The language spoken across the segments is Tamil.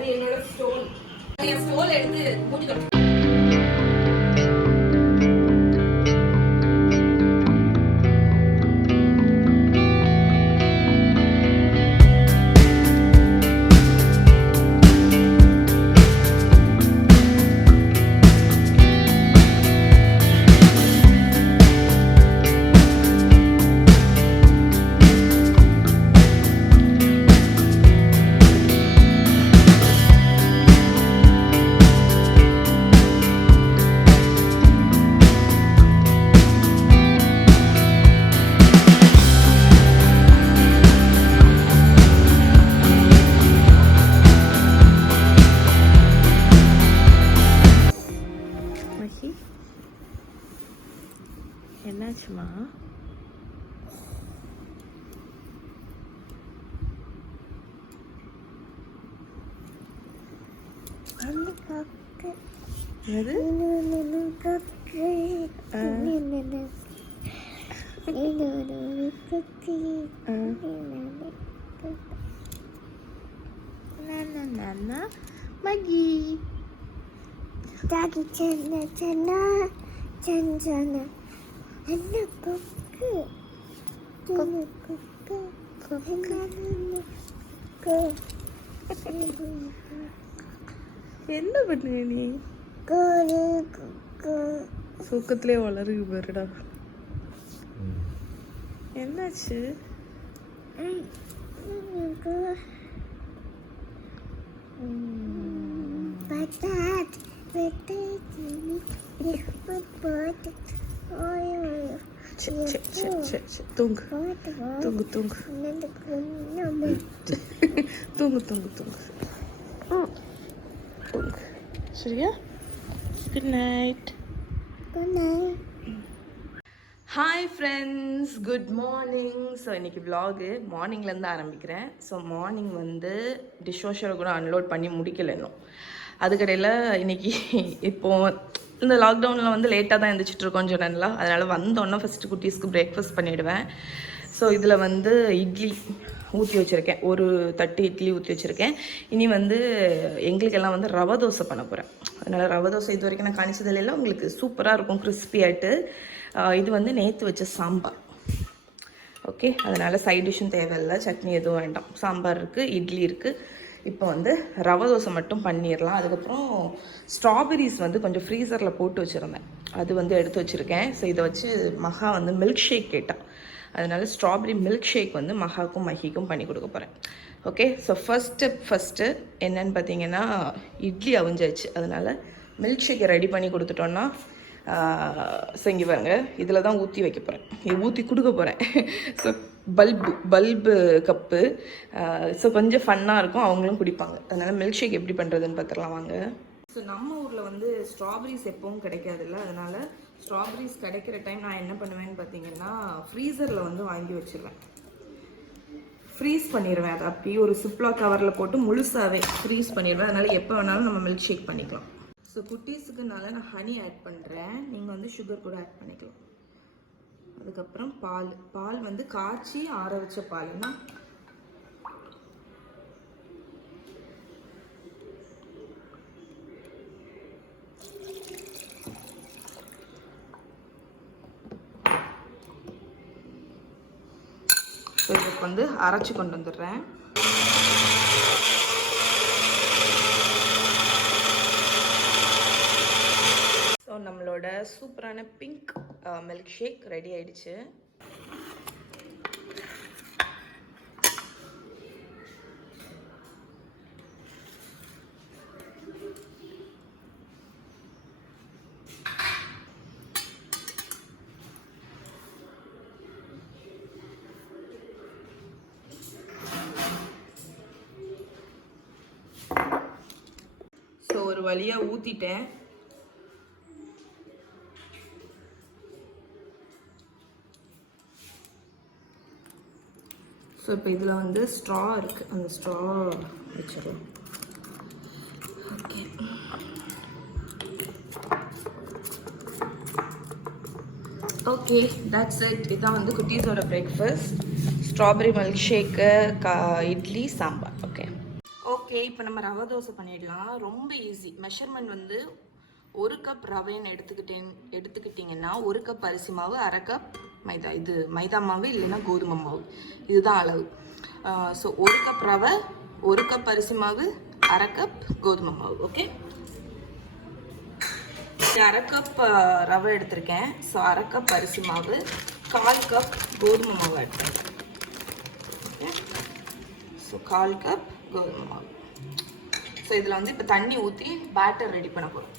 அது என்னோட ஸ்டோன். என் ஸ்டோன் எடுத்து மூஞ்சி என்னாச்சுமா? Magi. Daddy Chana Chana Chana Anna Coco என்ன பண்ணுங்க நீ? தூக்கத்திலே வளருது பாருடா. என்னாச்சு? தூங்கு தூங்கு தூங்கு தூங்கு தூங்கு தூங்கு தூங்கு. சரியா? Good night. Good night. Hi friends, good morning. So இன்றைக்கி விலாகு மார்னிங்லேருந்து ஆரம்பிக்கிறேன். ஸோ மார்னிங் வந்து டிஷ் வாஷரை கூட அன்லோட் பண்ணி முடிக்கல இன்னும். அதுக்கடையில் இன்றைக்கி இப்போது இந்த லாக்டவுனில் வந்து லேட்டாக தான் எழுந்திரிச்சிட்ருக்கோம் சொன்னேன்ல, அதனால் வந்தோன்னே ஃபஸ்ட்டு குட்டீஸ்க்கு பிரேக்ஃபாஸ்ட் பண்ணிவிடுவேன். ஸோ இதில் வந்து இட்லி ஊற்றி வச்சுருக்கேன், ஒரு தட்டு இட்லி ஊற்றி வச்சுருக்கேன். இனி வந்து எங்களுக்கெல்லாம் வந்து ரவை தோசை பண்ண போகிறேன். அதனால் ரவை தோசை இது வரைக்கும் நான் காணிச்சதில்லை, உங்களுக்கு சூப்பராக இருக்கும் கிறிஸ்பியாகிட்டு. இது வந்து நேற்று வச்ச சாம்பார். ஓகே, அதனால் சைட் டிஷ்ஷும் தேவையில்லை, சட்னி எதுவும் வேண்டாம். சாம்பார் இருக்குது, இட்லி இருக்குது. இப்போ வந்து ரவை தோசை மட்டும் பண்ணிடலாம். அதுக்கப்புறம் ஸ்ட்ராபெரிஸ் வந்து கொஞ்சம் ஃப்ரீசரில் போட்டு வச்சுருந்தேன், அது வந்து எடுத்து வச்சுருக்கேன். ஸோ இதை வச்சு மகா வந்து மில்க் ஷேக் கேட்டான். அதனால் ஸ்ட்ராபெரி மில்க் ஷேக் வந்து மகாக்கும் மஹிக்கும் பண்ணி கொடுக்க போகிறேன். ஓகே, ஸோ ஃபஸ்ட்டு என்னென்னு பார்த்தீங்கன்னா இட்லி அவிஞ்சாச்சு. அதனால் மில்க் ஷேக்கை ரெடி பண்ணி கொடுத்துட்டோன்னா செஞ்சு பாருங்க, இதில் தான் ஊற்றி வைக்க போகிறேன், ஊற்றி கொடுக்க போகிறேன். So bulb cup. ஸோ கொஞ்சம் ஃபன்னாக இருக்கும், அவங்களும் குடிப்பாங்க. அதனால் மில்க் ஷேக் எப்படி பண்ணுறதுன்னு பார்த்துக்கலாம் வாங்க. ஸோ நம்ம ஊரில் வந்து ஸ்ட்ராபெரிஸ் எப்பவும் கிடைக்காதுல்ல, அதனால் ஸ்ட்ராபெரிஸ் கிடைக்கிற டைம் நான் என்ன பண்ணுவேன்னு பார்த்தீங்கன்னா ஃப்ரீசரில் வந்து வாங்கி வச்சுருவேன், ஃப்ரீஸ் பண்ணிடுவேன். அதை அப்படியே ஒரு சிப்லா கவரில் போட்டு முழுசாகவே ஃப்ரீஸ் பண்ணிடுவேன். அதனால் எப்போ வேணாலும் நம்ம மில்க் ஷேக் பண்ணிக்கலாம். ஸோ குட்டீஸுக்குனால நான் ஹனி ஆட் பண்ணுறேன், நீங்கள் வந்து சுகர் கூட ஆட் பண்ணிக்கலாம். அதுக்கப்புறம் பால் வந்து காய்ச்சி ஆற வச்ச பால்னா ஸோ இதுக்கு வந்து அரைச்சி கொண்டு வந்துடுறேன். ஸோ நம்மளோட சூப்பரான பிங்க் மில்க் ஷேக் ரெடி ஆயிடுச்சு. ஸோ ஒரு வழியாக ஊற்றிட்டேன். ஸோ இப்போ இதில் வந்து ஸ்ட்ரா இருக்குது, அந்த ஸ்ட்ரா வச்சிடலாம். Okay, okay, that's it. இதுதான் வந்து குட்டீஸோட breakfast. Strawberry milk shake, idli, sambar. Okay, okay, இப்போ நம்ம ரவை தோசை பண்ணிடலாம். ரொம்ப ஈஸி. மெஷர்மெண்ட் வந்து 1 கப் ரவைன்னு எடுத்துக்கிட்டிங்கன்னா 1 கப் அரிசி மாவு, 1/2 கப் மைதா. இது மைதா மாவு இல்லைன்னா கோதுமை மாவு, இதுதான் அளவு. ஸோ 1 கப் ரவை, 1 கப் அரிசி மாவு, 1/2 கப் கோதுமை மாவு. ஓகே, 1/2 கப் ரவை எடுத்திருக்கேன். ஸோ 1/2 கப் அரிசி மாவு, 1/4 கப் கோதுமை மாவு எடுத்திருக்கேன். ஓகே, ஸோ 1/4 கப் கோதுமை மாவு. ஸோ இதில் வந்து இப்போ தண்ணி ஊற்றி பேட்டர் ரெடி பண்ண போகிறோம்.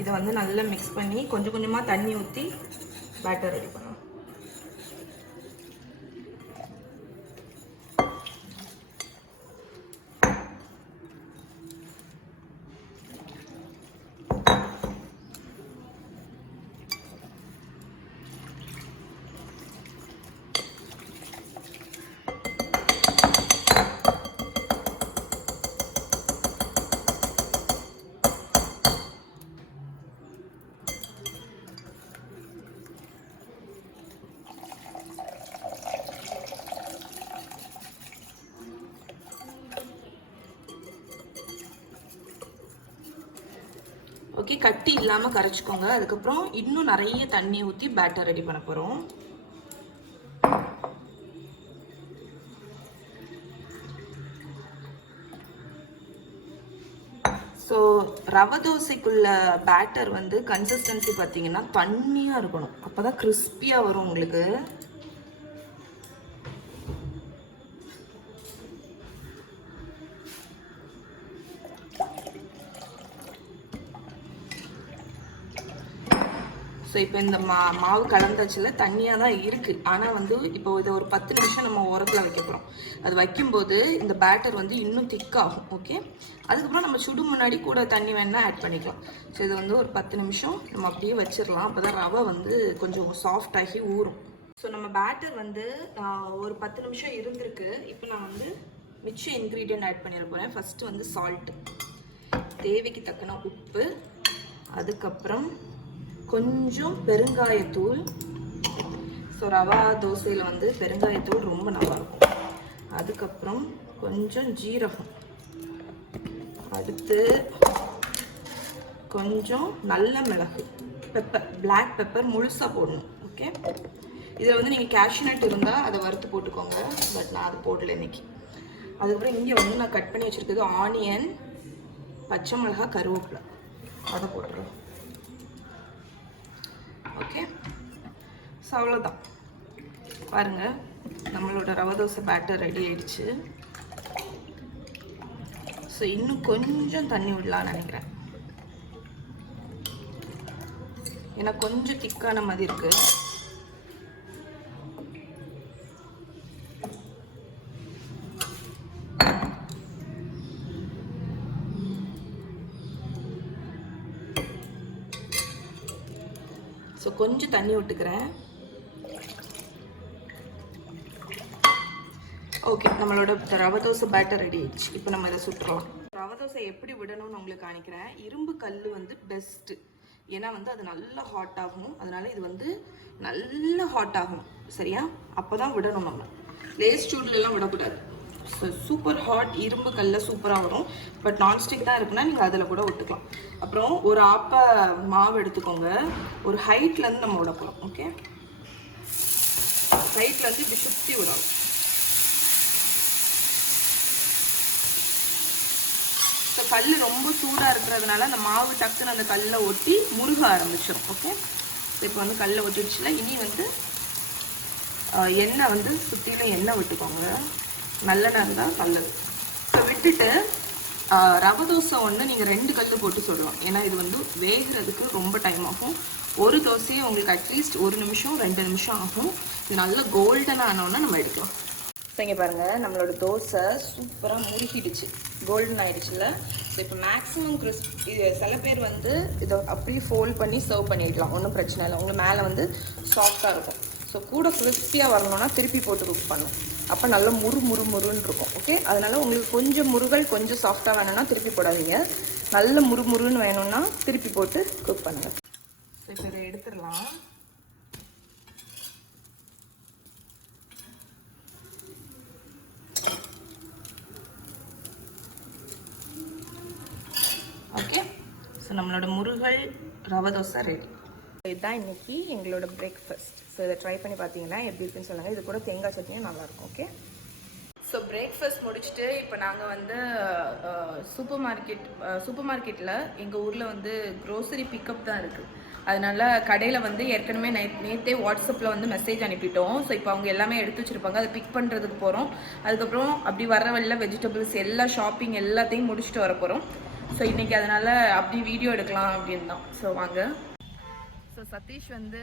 இதை வந்து நல்லா மிக்ஸ் பண்ணி கொஞ்சம் கொஞ்சமாக தண்ணி ஊற்றி பேட்டர் ரெடி பண்ணணும். ஓகே, கட்டி இல்லாமல் கரைச்சிக்கோங்க. அதுக்கப்புறம் இன்னும் நிறைய தண்ணி ஊற்றி பேட்டர் ரெடி பண்ண போகிறோம். ஸோ ரவை தோசைக்குள்ள பேட்டர் வந்து கன்சிஸ்டன்சி பார்த்தீங்கன்னா தண்ணியாக இருக்கணும். அப்போ தான் கிறிஸ்பியாக வரும் உங்களுக்கு. ஸோ இப்போ இந்த மாவு கலந்தாச்சுல தண்ணியாக தான் இருக்குது. ஆனால் வந்து இப்போ இதை ஒரு 10 நிமிஷம் நம்ம ஓரத்தில் வைக்க போகிறோம். அது வைக்கும்போது இந்த பேட்டர் வந்து இன்னும் திக்காகும். ஓகே, அதுக்கப்புறம் நம்ம சுடு முன்னாடி கூட தண்ணி வேணால் ஆட் பண்ணிக்கலாம். ஸோ இது வந்து ஒரு 10 நிமிஷம் நம்ம அப்படியே வச்சிடலாம். அப்போ தான் ரவை வந்து கொஞ்சம் சாஃப்டாகி ஊறும். ஸோ நம்ம பேட்டர் வந்து ஒரு 10 நிமிஷம் இருந்திருக்கு. இப்போ நான் வந்து மிச்ச இன்க்ரீடியன்ட் ஆட் பண்ணிட போகிறேன். ஃபஸ்ட்டு வந்து சால்ட்டு, தேவைக்கு தக்கன உப்பு, அதுக்கப்புறம் கொஞ்சம் பெருங்காயத்தூள். ஸோ ரவா தோசையில் வந்து பெருங்காயத்தூள் ரொம்ப நல்லாயிருக்கும். அதுக்கப்புறம் கொஞ்சம் ஜீரகம், அடுத்து கொஞ்சம் நல்ல மிளகு, பெப்பர், பிளாக் பெப்பர் முழுசாக போடணும். ஓகே, இதில் வந்து நீங்கள் கேஷ்யூநட் இருந்தால் அதை வறுத்து போட்டுக்கோங்க. பட் நான் அதை போடல இன்னைக்கு. அதுக்கப்புறம் இங்கே வந்து நான் கட் பண்ணி வச்சுருக்கிறது ஆனியன், பச்சை மிளகா, கருவேப்பிலை, அதை போட்டுருவோம். ஓகே, ஸோ அவ்வளோதான். பாருங்கள், நம்மளோட ரவை தோசை பேட்டர் ரெடி ஆயிடுச்சு. ஸோ இன்னும் கொஞ்சம் தண்ணி விடலான்னு நினைக்கிறேன். ஏன்னா கொஞ்சம் திக்கான மாதிரி இருக்கு. ஸோ கொஞ்சம் தண்ணி விட்டுக்கிறேன். ஓகே, நம்மளோட ரவை தோசை பேட்டர் ரெடி ஆயிடுச்சு. இப்போ நம்ம இதை சுட்டுறோம். ரவை தோசை எப்படி விடணும்னு உங்களுக்கு காணிக்கிறேன். இரும்பு கல் வந்து பெஸ்ட்டு. ஏன்னா வந்து அது நல்லா ஹாட் ஆகும். அதனால இது வந்து நல்லா ஹாட் ஆகும். சரியா? அப்போ தான் விடணும். நம்ம லேஸ் சூட்லலாம் விடக்கூடாது. ஸோ சூப்பர் ஹாட் இரும்பு கல்ல சூப்பராக வரும். பட் நான்ஸ்டிக் தான் இருக்குன்னா நீங்கள் அதில் கூட விட்டுக்கலாம். அப்புறம் ஒரு ஆப்ப மாவு எடுத்துக்கோங்க. ஒரு ஹைட்லேருந்து நம்ம விட போகிறோம். ஓகே, ஹைட்லேருந்து இப்படி சுற்றி விடணும். ஸோ கல் ரொம்ப சூடாக இருக்கிறதுனால அந்த மாவு டக்குன்னு அந்த கல்லை ஒட்டி முருக ஆரம்பிச்சிடும். ஓகே, இப்போ வந்து கல்லை ஒட்டிடுச்சுல, இனி வந்து எண்ணெய் வந்து சுற்றிலும் எண்ணெய் விட்டுக்கோங்க. நல்லெண்ணெய் இருந்தால் நல்லது. ஸோ விட்டுட்டு ரவை தோசை ஒன்று நீங்கள் 2 கல் போட்டு சுடலாம். ஏன்னா இது வந்து வேகிறதுக்கு ரொம்ப டைம் ஆகும். ஒரு தோசையே உங்களுக்கு அட்லீஸ்ட் 1 நிமிஷம் 2 நிமிஷம் ஆகும். இது நல்லா கோல்டனாக ஆனோன்னா நம்ம எடுக்கலாம். ஸோ இங்கே பாருங்கள், நம்மளோட தோசை சூப்பராக முருகிடுச்சு, கோல்டன் ஆகிடுச்சுல. ஸோ இப்போ மேக்ஸிமம் இது சில பேர் வந்து இதை அப்படியே ஃபோல்ட் பண்ணி சர்வ் பண்ணிடலாம், ஒன்றும் பிரச்சனை இல்லை. உங்களுக்கு மேலே வந்து சாஃப்டாக இருக்கும். ஸோ கூட கிறிஸ்பியாக வரணும்னா திருப்பி போட்டு குக் பண்ணணும். அப்போ நல்லா முருன்னு இருக்கும். ஓகே, அதனால் உங்களுக்கு கொஞ்சம் முருகல் கொஞ்சம் சாஃப்டாக வேணும்னா திருப்பி போடாதீங்க. நல்ல முருன்னு வேணும்னா திருப்பி போட்டு குக் பண்ணுங்கள். ஸோ இப்போ இதை எடுத்துடலாம். ஓகே, ஸோ நம்மளோட முருகல் ரவை தோசை ரெடி. இதுதான் இன்னைக்கு எங்களோட பிரேக்ஃபாஸ்ட். ஸோ இதை ட்ரை பண்ணி பார்த்தீங்கன்னா எப்படி இருக்குன்னு சொல்லுங்கள். இது கூட தேங்காய் சட்னியும் நல்லாயிருக்கும். ஓகே, ஸோ பிரேக்ஃபாஸ்ட் முடிச்சுட்டு இப்போ நாங்கள் வந்து சூப்பர் மார்க்கெட்டில் எங்கள் ஊரில் வந்து க்ரோசரி பிக்கப் தான் இருக்குது. அதனால கடையில் வந்து ஏற்கனவே நேற்றே வாட்ஸ்அப்பில் வந்து மெசேஜ் அனுப்பிட்டோம். ஸோ இப்போ அவங்க எல்லாமே எடுத்து வச்சுருப்பாங்க, அதை பிக் பண்ணுறதுக்கு போகிறோம். அதுக்கப்புறம் அப்படி வர வழியில் வெஜிடபிள்ஸ் எல்லா ஷாப்பிங் எல்லாத்தையும் முடிச்சுட்டு வர போகிறோம். ஸோ இன்றைக்கி அதனால் அப்படி வீடியோ எடுக்கலாம் அப்படின்னு தான். ஸோ வாங்க. ஸோ சதீஷ் வந்து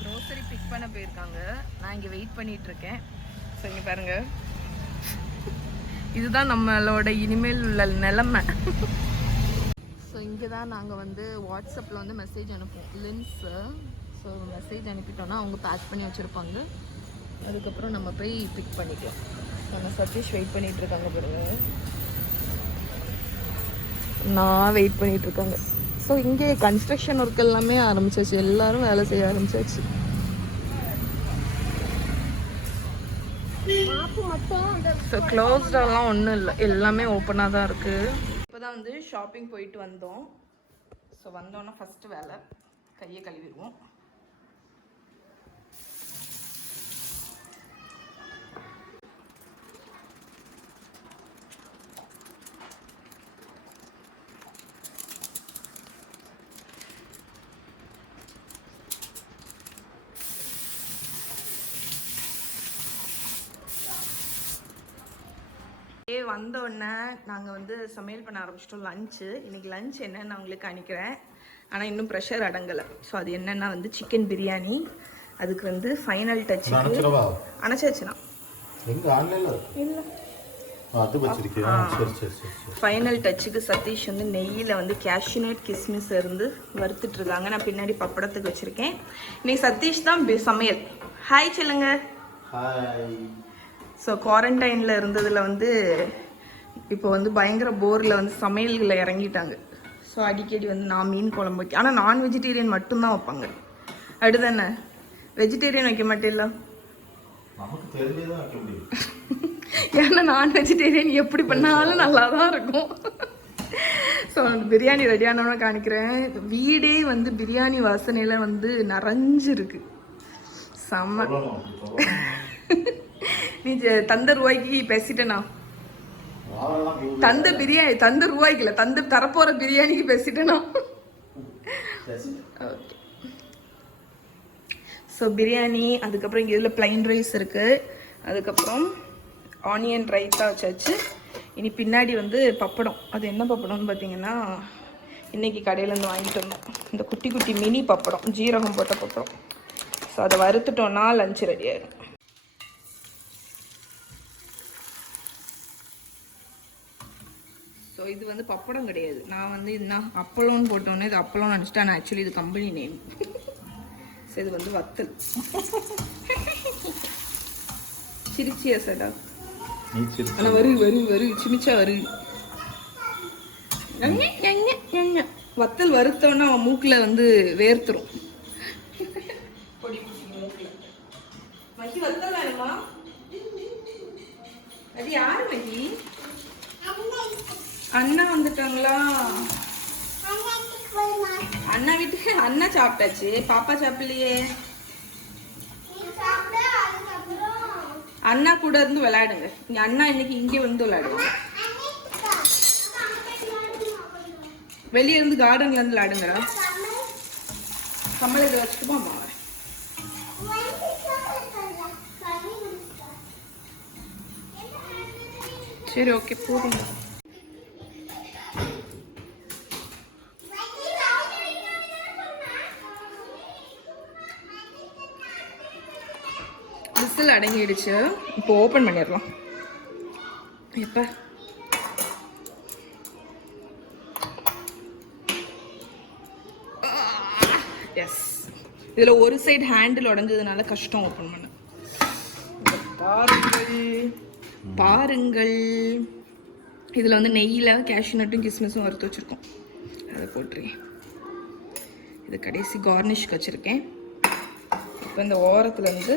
க்ரோசரி பிக் பண்ண போயிருக்காங்க. நான் இங்கே வெயிட் பண்ணிகிட்ருக்கேன். ஸோ இங்கே பாருங்கள், இதுதான் நம்மளோட இனிமேல் உள்ள நிலைமை. ஸோ இங்கே தான் நாங்கள் வந்து வாட்ஸ்அப்பில் வந்து மெசேஜ் அனுப்புவோம் லின்ஸு. ஸோ மெசேஜ் அனுப்பிட்டோன்னா அவங்க பேக் பண்ணி வச்சுருப்பாங்க. அதுக்கப்புறம் நம்ம போய் பிக் பண்ணிக்கலாம். நம்ம சதீஷ் வெயிட் பண்ணிகிட்ருக்காங்க பாருங்க, நான் வெயிட் பண்ணிகிட்ருக்காங்க. ஸோ இங்கே கன்ஸ்ட்ரக்ஷன் ஒர்க் எல்லாமே ஆரம்பிச்சாச்சு, எல்லோரும் வேலை செய்ய ஆரம்பிச்சாச்சு. ஸோ க்ளோஸ்டெல்லாம் ஒன்றும் இல்லை, எல்லாமே ஓப்பனாக தான் இருக்குது. இப்போ தான் வந்து ஷாப்பிங் போயிட்டு வந்தோம். ஸோ வந்தோன்னா ஃபஸ்ட்டு வேலை கையை கழுவிடுவோம். வந்தோடனே நாங்கள் வந்து சமையல் பண்ண ஆரம்பிச்சிட்டோம் லஞ்சு. இன்றைக்கி லஞ்ச் என்னென்னு நான் உங்களுக்கு அனுப்பிக்கிறேன். ஆனால் இன்னும் ப்ரெஷர் அடங்கலை. ஸோ அது என்னென்னா வந்து சிக்கன் பிரியாணி. அதுக்கு வந்து ஃபைனல் டச்சுக்கு அணைச்சாச்சுண்ணா இல்லை ஃபைனல் டச்சுக்கு சதீஷ் வந்து நெய்யில் வந்து கேஷ்யூநட் கிஸ்மிஸ் இருந்து வறுத்துட்ருக்காங்க. நான் பின்னாடி பப்படத்துக்கு வச்சுருக்கேன். இன்னைக்கு சதீஷ் தான் சமையல். ஹாய் சொல்லுங்க. ஸோ குவாரண்டைனில் இருந்ததில் வந்து இப்போ வந்து பயங்கர போரில் வந்து சமையல்களில் இறங்கிட்டாங்க. ஸோ அடிக்கடி வந்து நான் மீன் குழம்பு வைக்க, ஆனால் நான் வெஜிடேரியன் மட்டும்தான் வைப்பாங்க. அடுத்தானே வெஜிடேரியன் வைக்க மாட்டேல்ல, ஏன்னா நான் வெஜிடேரியன் எப்படி பண்ணாலும் நல்லா தான் இருக்கும். ஸோ பிரியாணி ரெடியானவன காணிக்கிறேன். வீடே வந்து பிரியாணி வாசனையில் வந்து நிறைஞ்சிருக்கு. செம்ம. நீ தந்த ரூபாய்க்கு பேசிட்டேண்ணா, தந்த ரூபாய்க்குல தரப்போற பிரியாணிக்கு பேசிட்டேண்ணா. ஓகே, ஸோ பிரியாணி, அதுக்கப்புறம் இங்கே இதில் பிளைன் ரைஸ் இருக்குது, அதுக்கப்புறம் ஆனியன் ரைத்தா வச்சாச்சு. இனி பின்னாடி வந்து பப்படம். அது என்ன பப்படம்னு பார்த்தீங்கன்னா இன்றைக்கி கடையிலேருந்து வாங்கிட்டு வந்தோம். இந்த குட்டி குட்டி மினி பப்படம், ஜீரகம் போட்ட பப்படம். ஸோ அதை வறுத்துட்டோன்னா லஞ்ச் ரெடி ஆயிடும். ஸோ இது வந்து பப்படம் கிடையாது. நான் வந்து இதுதான் அப்பளம்னு போட்டோன்னே இது அப்பளம்னு நினச்சிட்டேன். நான் ஆக்சுவலி இது கம்பெனி நேம். ஸோ இது வந்து வத்தல். சிரிச்சியா சடா? ஆனால் வரு சிமிச்சா வரு. வத்தல் வறுத்தோன்னா அவன் மூக்கில் வந்து வேர்த்துரும். மகி வத்தல் வேணுமா? அது யாரு மகி? அண்ணா வந்துட்டாங்களா? அண்ணா வீட்டுக்கு அண்ணா சாப்பிட்டாச்சு, பாப்பா சாப்பிடலையே. அண்ணா கூட இருந்து விளையாடுங்க. அண்ணா இன்னைக்கு இங்கே வந்து விளையாடுங்க. வெளியே இருந்து கார்டன்ல இருந்து விளையாடுங்கடா. கம்மலை இதை வச்சுட்டுமா அம்மா? சரி, ஓகே, போதுங்க. விசில் அடங்கிடுச்சு. இப்போ ஓப்பன் பண்ணிடலாம். எப்போ எஸ், இதில் ஒரு சைடு ஹேண்டில் உடஞ்சதுனால கஷ்டம் ஓப்பன் பண்ண. பாருங்கள் இதில் வந்து நெய்யில் கேஷ்யூநட்டும் கிஸ்மிஸும் வறுத்து வச்சுருக்கோம். அதை போட்டுருக்கேன். இது கடைசி கார்னிஷ்க்கு வச்சுருக்கேன். இப்போ இந்த ஓரத்துலேருந்து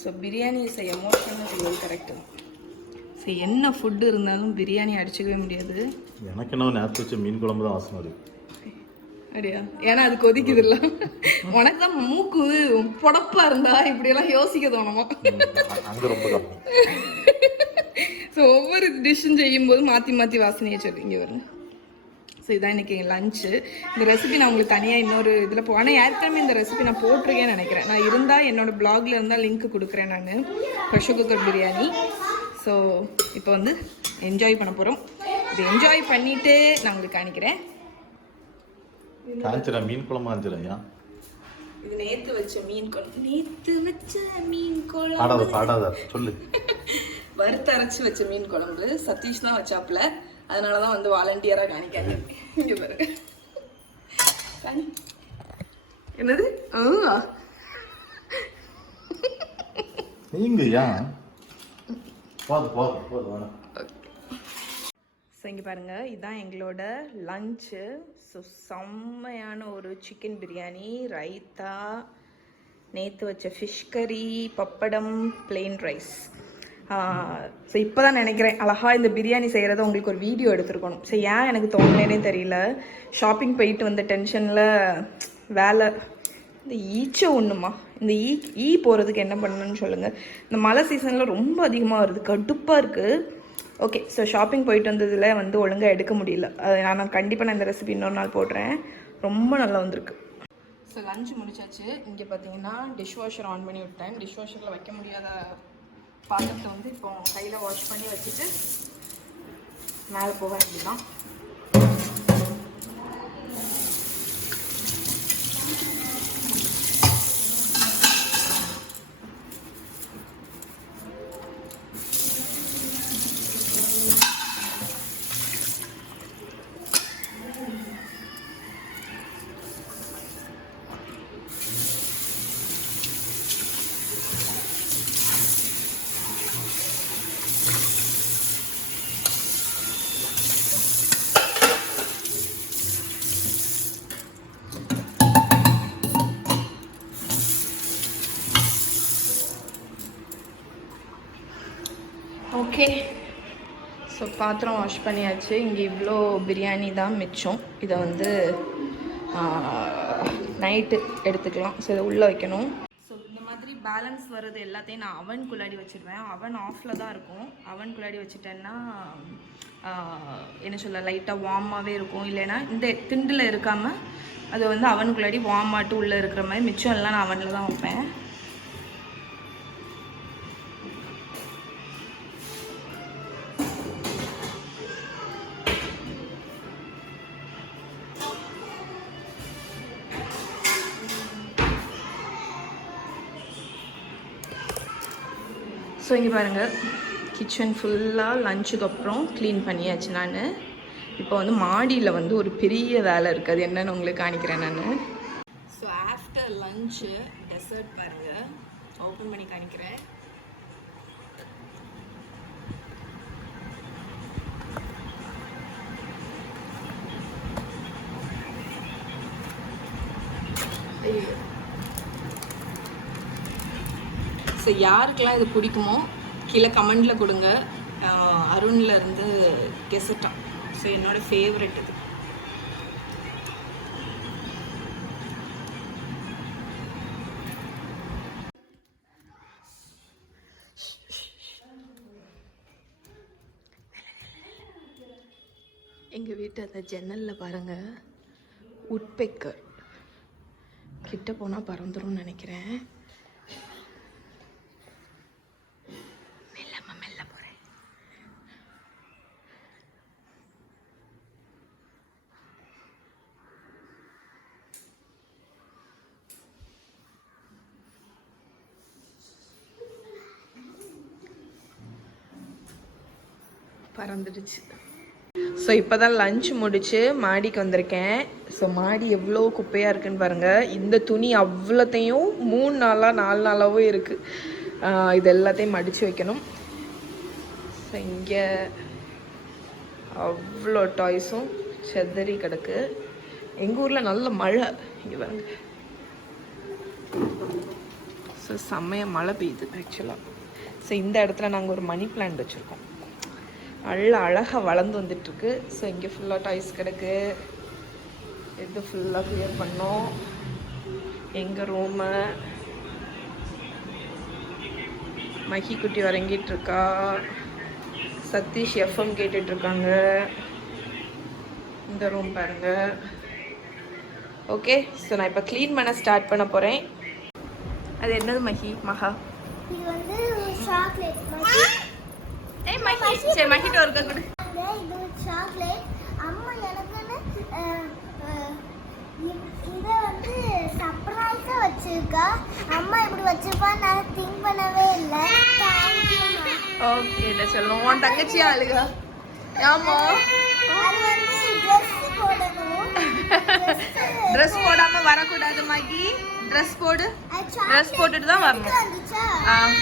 ஸோ பிரியாணி செய்ய மோஸ்ட்னு சொல்லுவது கரெக்டு தான். ஸோ என்ன ஃபுட்டு இருந்தாலும் பிரியாணி அடிச்சுக்கவே முடியாது. எனக்கு என்ன நேற்று வச்ச மீன் குழம்பு தான் வாசனை வருது. அப்படியா? ஏன்னா அது கொதிக்குது இல்லை. உனக்கு தான் மூக்கு புடப்பா இருந்தா இப்படியெல்லாம் யோசிக்க தோணுமா? அங்கே ரொம்ப கம்மி. ஸோ ஒவ்வொரு டிஷ்ஷும் செய்யும்போது மாற்றி மாற்றி வாசனையை சொல்லிங்க வரும். ஸோ இதான் இன்றைக்கி லஞ்சு. இந்த ரெசிபி நான் உங்களுக்கு தனியாக இன்னொரு இதில் ஆனால் ஏற்கனவே இந்த ரெசிபி நான் போட்டிருக்கேன்னு நினைக்கிறேன். நான் இருந்தால் என்னோடய பிளாகில் இருந்தால் லிங்க் கொடுக்குறேன் நான், ப்ரெஷர் குக்கர் பிரியாணி. ஸோ இப்போ வந்து என்ஜாய் பண்ண போகிறோம். இது என்ஜாய் பண்ணிவிட்டு நான் உங்களுக்கு காணிக்கிறேன். காஞ்சிரா மீன் குழம்பு காஞ்சிரையா? இது நேற்று வச்ச மீன் குழம்பு. நேற்று வச்ச மீன் பாடாத குழம்பு பாடாத சொல்லு. வறுத்தரைச்சி வச்ச மீன் குழம்பு சதீஷ் தான் வச்சாப்புல. அதனால தான் வந்து வாலண்டியராக காணிக்காங்க. இங்கே பாரு காணி. என்னது? நீங்க ஏன் போதும் போதும் போதும் வேணாம். ஸோ இங்கே பாருங்கள், இதுதான் எங்களோட லஞ்சு. ஸோ செம்மையான ஒரு சிக்கன் பிரியாணி, ரைத்தா, நேற்று வச்ச ஃபிஷ் கறி, பப்படம், பிளெயின் ரைஸ். ஸோ இப்போ தான் நினைக்கிறேன் அழகாக இந்த பிரியாணி செய்கிறத உங்களுக்கு ஒரு வீடியோ எடுத்துருக்கணும். ஸோ ஏன் எனக்கு தோணுனேனே தெரியல. ஷாப்பிங் போயிட்டு வந்த டென்ஷனில் வேலை. இந்த ஈச்சை ஒன்றுமா, இந்த ஈ போகிறதுக்கு என்ன பண்ணணும்னு சொல்லுங்கள். இந்த மழை சீசனில் ரொம்ப அதிகமாக வருது, கடுப்பாக இருக்குது. ஓகே, ஸோ ஷாப்பிங் போயிட்டு வந்ததில் வந்து ஒழுங்காக எடுக்க முடியல. அது நான் கண்டிப்பாக நான் இந்த ரெசிபி இன்னொரு நாள் போடுறேன். ரொம்ப நல்லா வந்திருக்கு. ஸோ லஞ்சு முடிச்சாச்சு. இங்கே பார்த்தீங்கன்னா டிஷ் வாஷர் ஆன் பண்ணி விட்டேன். டிஷ் வாஷரில் வைக்க முடியாத பாத்திரத்தை வந்து இப்போ கையில் வாஷ் பண்ணி வச்சுட்டு மேலே போக வேண்டியதான். ஓகே, ஸோ பாத்திரம் வாஷ் பண்ணியாச்சு. இங்கே இவ்வளோ பிரியாணி தான் மிச்சம். இதை வந்து நைட்டு எடுத்துக்கலாம். ஸோ இதை உள்ளே வைக்கணும். ஸோ இந்த மாதிரி பேலன்ஸ் வர்றது எல்லாத்தையும் நான் அவனுக்குள்ளாடி வச்சுருவேன். அவன் ஆஃபில் தான் இருக்கும். அவனுக்குள்ளாடி வச்சுட்டேன்னா என்ன சொல்ல, லைட்டாக வார்மாகவே இருக்கும். இல்லைன்னா இந்த திண்டில் இருக்காமல் அதை வந்து அவனுக்குள்ளாடி வார்மாட்டு உள்ளே இருக்கிற மாதிரி மிச்சம் எல்லாம் நான் அவனில் தான் வைப்பேன். ஸோ இங்கே பாருங்கள், கிச்சன் ஃபுல்லாக லஞ்சுக்கு அப்புறம் க்ளீன் பண்ணியாச்சு. நான் இப்போ வந்து மாடியில் வந்து ஒரு பெரிய வேலை இருக்குது. அது என்னன்னு உங்களுக்கு காணிக்கிறேன் நான். ஸோ ஆஃப்டர் லஞ்சு டெசர்ட் பாருங்கள், ஓப்பன் பண்ணி காணிக்கிறேன். ஸோ யாருக்கெல்லாம் இது பிடிக்குமோ கீழே கமெண்டில் கொடுங்க. அருணில் இருந்து கெசட்டா. ஸோ என்னோடய ஃபேவரெட் இது. எங்கள் வீட்டு அந்த ஜன்னலில் பாருங்கள், உட்பெக்கர் கிட்ட போனால் பறந்துரும்னு நினைக்கிறேன். மெல்ல போகிறேன். பறந்துடுச்சு. ஸோ இப்போ தான் லஞ்ச் முடிச்சு மாடிக்கு வந்திருக்கேன். ஸோ மாடி எவ்வளோ குப்பையாக இருக்குன்னு பாருங்கள். இந்த துணி அவ்வளோத்தையும் 3 நாளாக 4 நாளாகவும் இருக்குது. இது எல்லாத்தையும் மடித்து வைக்கணும். ஸோ இங்கே அவ்வளோ டாய்ஸும் செதறி கிடக்கு. எங்கள் ஊரில் நல்ல மழை இவங்க. ஸோ செம்மைய மழை பெய்யுது ஆக்சுவலாக. ஸோ இந்த இடத்துல நாங்கள் ஒரு மணி பிளான்ட் வச்சுருக்கோம். நல்ல அழகாக வளர்ந்து வந்துட்டுருக்கு. ஸோ இங்கே ஃபுல்லாக டாய்ஸ் கிடக்கு. இது ஃபுல்லாக க்ளியர் பண்ணோம். எங்கள் ரூமு மஹி குட்டி வரங்கிட்டு இருக்கா. சதீஷ் எஃப்எம் கேட்டுட்ருக்காங்க. இந்த ரூம் பாருங்க. ஓகே, ஸோ நான் இப்போ க்ளீன் பண்ண ஸ்டார்ட் பண்ண போகிறேன். அது என்னது மஹி? மகா இது வந்து சாக்லேட் மஹி. ஏய் மஹி, சரி மஹிட்ட ஒருக்கா கொடு. இது சாக்லேட். அம்மா எனக்குன்னு இதை வந்து சர்ப்ரைஸா வச்சிருக்கா. அம்மா இப்படி வச்சிருப்பா நான் திங்க் பண்ணவே இல்லை. ஓகே சொல்லுவோம். உன் தங்கச்சியா அழுகா? ஆமா, அது வந்து ட்ரெஸ் போடணும். ட்ரெஸ் போடாம வரக்கூடாது மகி. ட்ரெஸ் போடு. ட்ரெஸ் போட்டுட்டு தான் வரணும். வந்துச்சா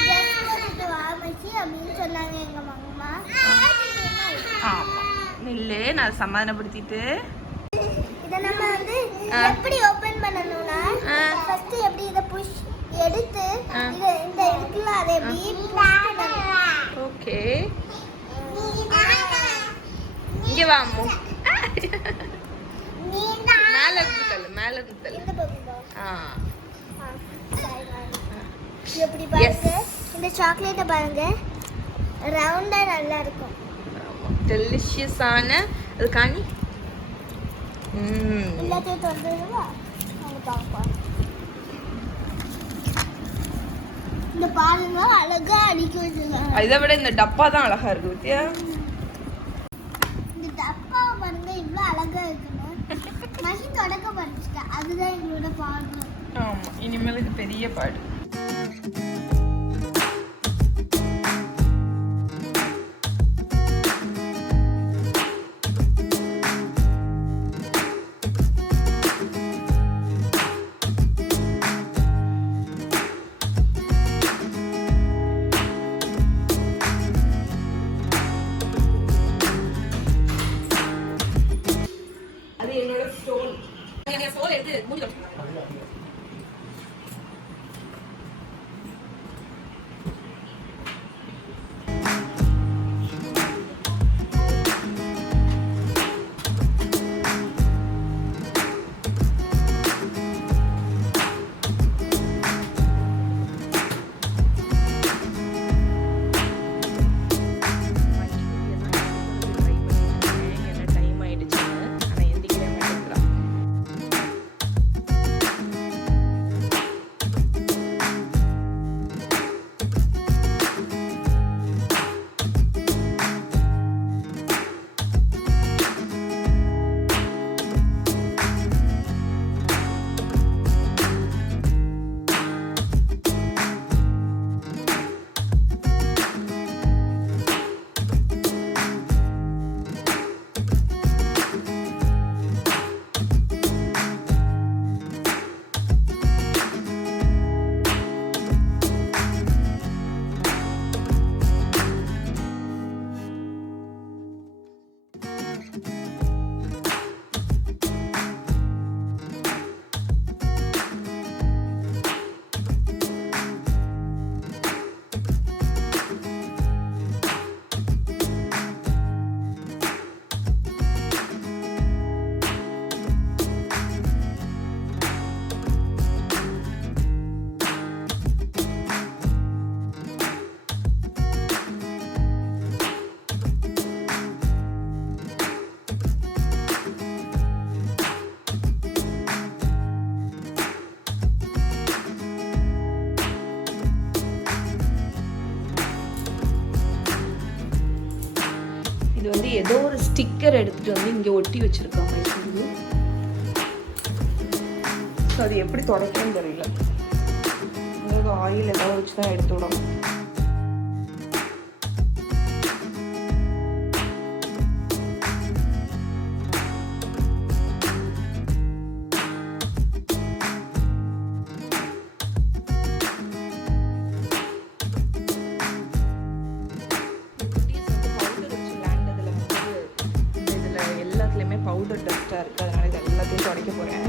ட்ரெஸ் போட்டுட்டு வா மச்சி அப்படின்னு சொன்னாங்க எங்க அம்மா. ஆமா, நில்லு, நான் சமாதானப்படுத்திட்டு. இதை நம்ம வந்து எப்படி ஓபன் பண்ணணும்னா ஃபர்ஸ்ட் எப்படி இதை புஷ் எடுத்து இந்த இருக்குல்ல அதை எப்படி புஷ் பண்ணணும். ஓகே, இங்க வா அம்மு. மேல இருந்து தள்ளு, மேல இருந்து தள்ளு. எப்படி பாருங்க, இந்த சாக்லேட்டை பாருங்க, ரவுண்டா நல்லா இருக்கும். டெலிஷியஸான அது காணி. எல்லாத்தையும் தொந்தரவா அவங்க பார்ப்போம். இந்த பாருங்க அழகா அடிக்க வச்சிருக்காங்க. இதை விட இந்த டப்பா தான் அழகா இருக்கு வித்தியா. இந்த டப்பா பாருங்க இவ்வளவு அழகா இருக்குன்னு மஹி தொடக்க படிச்சுட்டா. அதுதான் எங்களோட பாடு. ஆமா, இனிமேலுக்கு பெரிய பாடு. அது என்னோட ஸ்டோன். என் ஸ்டோன் எடுத்து மூடி வச்சிருக்காங்க. இது வந்து ஏதோ ஒரு ஸ்டிக்கர் எடுத்துட்டு வந்து இங்கே ஒட்டி வச்சிருக்காங்க மைசூரு. ஸோ அது எப்படி துடைக்கணும்னு தெரியல. ஏதாவது ஆயில் ஏதாவது வச்சு தான் எடுத்து விடணும். துடைக்க போகிறேன்.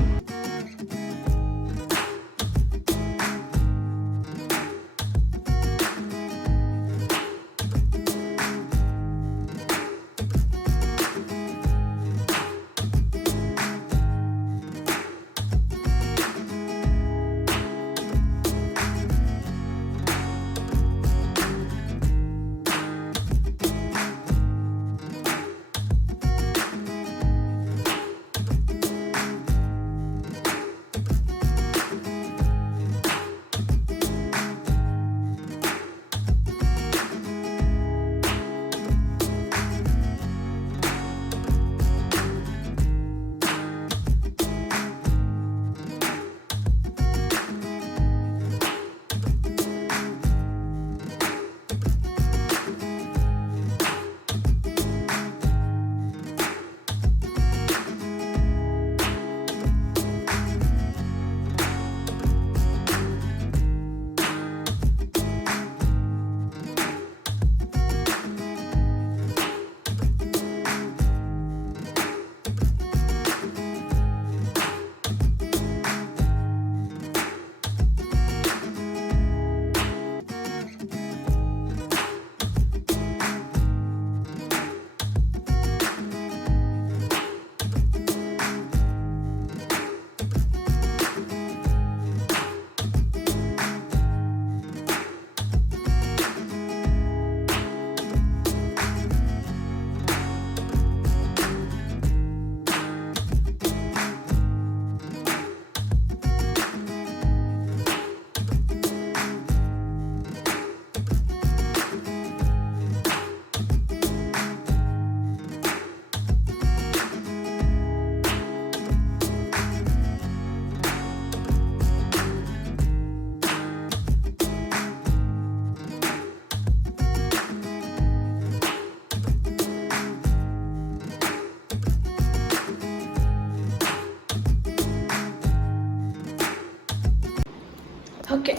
ஓகே,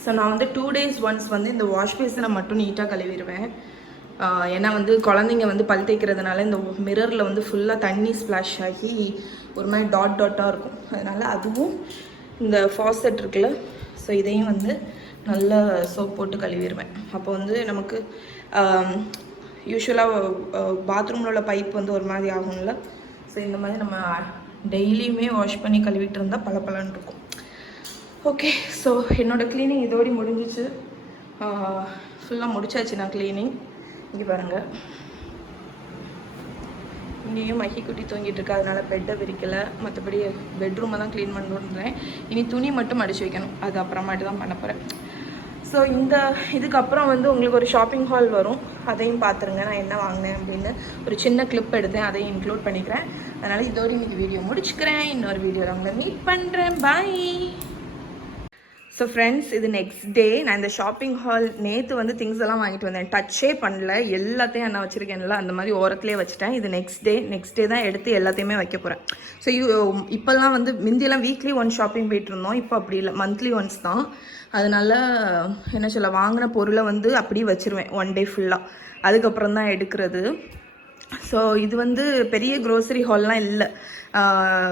ஸோ நான் வந்து 2 days ஒன்ஸ் வந்து இந்த வாஷ் பேஸனை மட்டும் நீட்டாக கழுவிடுவேன். ஏன்னா வந்து குழந்தைங்க வந்து பல் தேய்க்கிறதுனால இந்த மிரரில் வந்து ஃபுல்லாக தண்ணி ஸ்ப்ளாஷ் ஆகி ஒரு மாதிரி டாட்டாக இருக்கும். அதனால் அதுவும் இந்த ஃபாசெட் இருக்குல்ல, ஸோ இதையும் வந்து நல்லா சோப் போட்டு கழுவிடுவேன். அப்போ வந்து நமக்கு யூஸ்வலாக பாத்ரூமில் உள்ள பைப் வந்து ஒரு மாதிரி ஆகும்ல, ஸோ இந்த மாதிரி நம்ம டெய்லியுமே வாஷ் பண்ணி கழுவிட்டு இருந்தால் பளபளன்னு இருக்கும். ஓகே, ஸோ என்னோடய க்ளீனிங் இதோடு முடிஞ்சிச்சு. ஃபுல்லாக முடிச்சாச்சு நான் க்ளீனிங். இங்கே பாருங்கள், இங்கேயும் மகி குட்டி தூங்கிட்டு இருக்கா, அதனால் பெட்டை விரிக்கலை. மற்றபடி பெட்ரூமை தான் க்ளீன் பண்ணுறேன். இனி துணி மட்டும் மடித்து வைக்கணும், அது அப்புறமாட்டு தான் பண்ண போகிறேன். ஸோ இதுக்கப்புறம் வந்து உங்களுக்கு ஒரு ஷாப்பிங் ஹால் வரும், அதையும் பார்த்துருங்க. நான் என்ன வாங்கினேன் அப்படின்னு ஒரு சின்ன கிளிப் எடுத்தேன், அதையும் இன்க்ளூட் பண்ணிக்கிறேன். அதனால் இதோடு இன்னைக்கு வீடியோ முடிச்சுக்கிறேன். இன்னொரு வீடியோவில் உங்களை மீட் பண்ணுறேன். பாய். ஸோ ஃப்ரெண்ட்ஸ், இது நெக்ஸ்ட் டே. நான் இந்த ஷாப்பிங் ஹால் நேற்று வந்து திங்ஸ் எல்லாம் வாங்கிட்டு வந்தேன், டச்சே பண்ணல. எல்லாத்தையும் என்ன வச்சுருக்கேன்ல அந்த மாதிரி ஓரத்துலேயே வச்சுட்டேன். இது நெக்ஸ்ட் டே தான் எடுத்து எல்லாத்தையுமே வைக்க போகிறேன். ஸோ இப்போல்லாம் வந்து முந்தியெல்லாம் வீக்லி ஒன்ஸ் ஷாப்பிங் போயிட்டு இருந்தோம், இப்போ அப்படி இல்லை, மந்த்லி ஒன்ஸ் தான். அதனால் என்ன சொல்ல, வாங்கின பொருளை வந்து அப்படியே வச்சுருவேன் 1 day ஃபுல்லாக, அதுக்கப்புறம் தான் எடுக்கிறது. ஸோ இது வந்து பெரிய க்ரோசரி ஹால்லாம் இல்லை,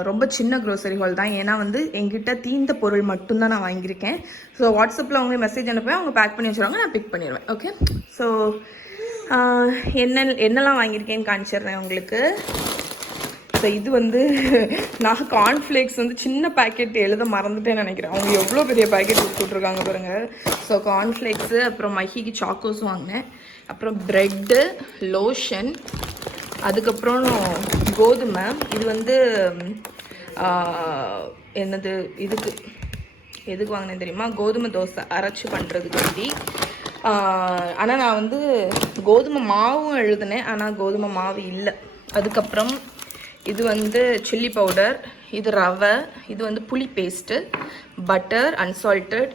ரொம்ப சின்ன க்ரோசரி ஹால் தான். ஏன்னா வந்து எங்கிட்ட தீந்த பொருள் மட்டும்தான் நான் வாங்கியிருக்கேன். ஸோ வாட்ஸ்அப்பில் அவங்க மெசேஜ் அனுப்புவேன், அவங்க பேக் பண்ணி வச்சுருவாங்க, நான் பிக் பண்ணிடுவேன். ஓகே, ஸோ என்னெல்லாம் வாங்கியிருக்கேன்னு காமிச்சிடுறேன் உங்களுக்கு. ஸோ இது வந்து நான் கார்ன்ஃப்ளேக்ஸ் வந்து சின்ன பேக்கெட் எழுத மறந்துட்டேன்னு நினைக்கிறேன். அவங்க எவ்வளோ பெரிய பேக்கெட் கொடுத்துட்ருக்காங்க பாருங்கள். ஸோ கார்ன்ஃப்ளேக்ஸு, அப்புறம் மஹிக்கு சாக்கோஸ் வாங்கினேன், அப்புறம் ப்ரெட்டு, லோஷன், அதுக்கப்புறம் கோதுமை. இது வந்து என்னது, எதுக்கு வாங்கினேன் தெரியுமா? கோதுமை தோசை அரைச்சி பண்ணுறதுக்கு வேண்டி. ஆனால் நான் வந்து கோதுமை மாவும் எழுதினேன், ஆனால் கோதுமை மாவு இல்லை. அதுக்கப்புறம் இது வந்து சில்லி பவுடர், இது ரவை, இது வந்து புளி பேஸ்ட்டு, பட்டர் அன்சால்ட்டட்,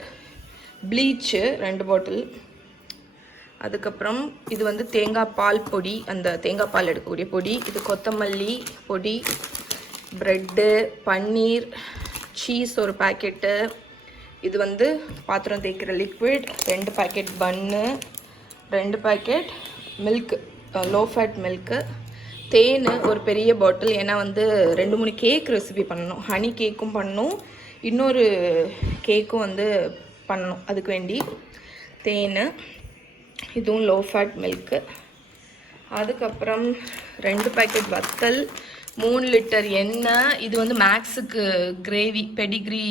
ப்ளீச்சு 2 பாட்டில். அதுக்கப்புறம் இது வந்து தேங்காய் பால் பொடி, அந்த தேங்காய் பால் எடுக்கக்கூடிய பொடி. இது கொத்தமல்லி பொடி, ப்ரெட்டு, பன்னீர், சீஸ் ஒரு பேக்கெட்டு. இது வந்து பாத்திரம் தேய்க்கிற liquid, 2 packet bun, 2 packet milk, low fat milk, தேன் ஒரு பெரிய பாட்டில், ஏன்னா வந்து 2-3 கேக் ரெசிபி பண்ணணும். ஹனி கேக்கும் பண்ணணும், இன்னொரு கேக்கும் வந்து பண்ணணும். அதுக்கு வேண்டி தேன், இதுவும் லோ ஃபேட் மில்க்கு. அதுக்கப்புறம் 2 பேக்கெட் வத்தல், 3 லிட்டர் எண்ணெய். இது வந்து மேக்ஸுக்கு கிரேவி, பெடிகிரி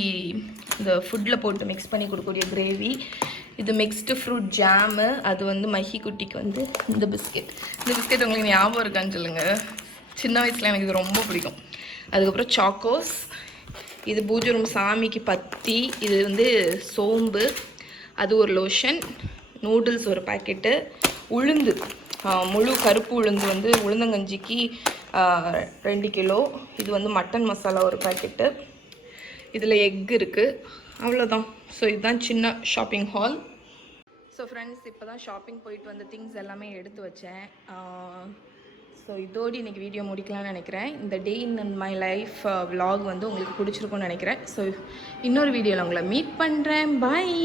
இந்த ஃபுட்டில் போட்டு மிக்ஸ் பண்ணி கொடுக்கக்கூடிய கிரேவி. இது மிக்ஸ்டு ஃப்ரூட் ஜாமு. அது வந்து மஹி குட்டிக்கு வந்து இந்த பிஸ்கெட். இந்த பிஸ்கெட் உங்களுக்கு ஞாபகம் இருக்கான்னு சொல்லுங்கள். சின்ன வயசில் எனக்கு இது ரொம்ப பிடிக்கும். அதுக்கப்புறம் சாக்கோஸ். இது பூஜை ரூம் சாமிக்கு பத்தி. இது வந்து சோம்பு, அது ஒரு லோஷன். நூடுல்ஸ் ஒரு பாக்கெட்டு. உளுந்து, முழு கருப்பு உளுந்து வந்து உளுந்தங்கஞ்சிக்கு 2 கிலோ. இது வந்து மட்டன் மசாலா ஒரு பாக்கெட்டு. இதில் எக் இருக்குது. அவ்வளோதான். ஸோ இதுதான் சின்ன ஷாப்பிங் ஹால். ஸோ ஃப்ரெண்ட்ஸ், இப்போ தான் ஷாப்பிங் போயிட்டு வந்த திங்ஸ் எல்லாமே எடுத்து வச்சேன். ஸோ இதோடு இன்றைக்கி வீடியோ முடிக்கலாம்னு நினைக்கிறேன். இந்த டே இன் மை லைஃப் vlog வந்து உங்களுக்கு பிடிச்சிருக்கும்னு நினைக்கிறேன். ஸோ இன்னொரு வீடியோவில் உங்களை மீட் பண்ணுறேன். பாய்.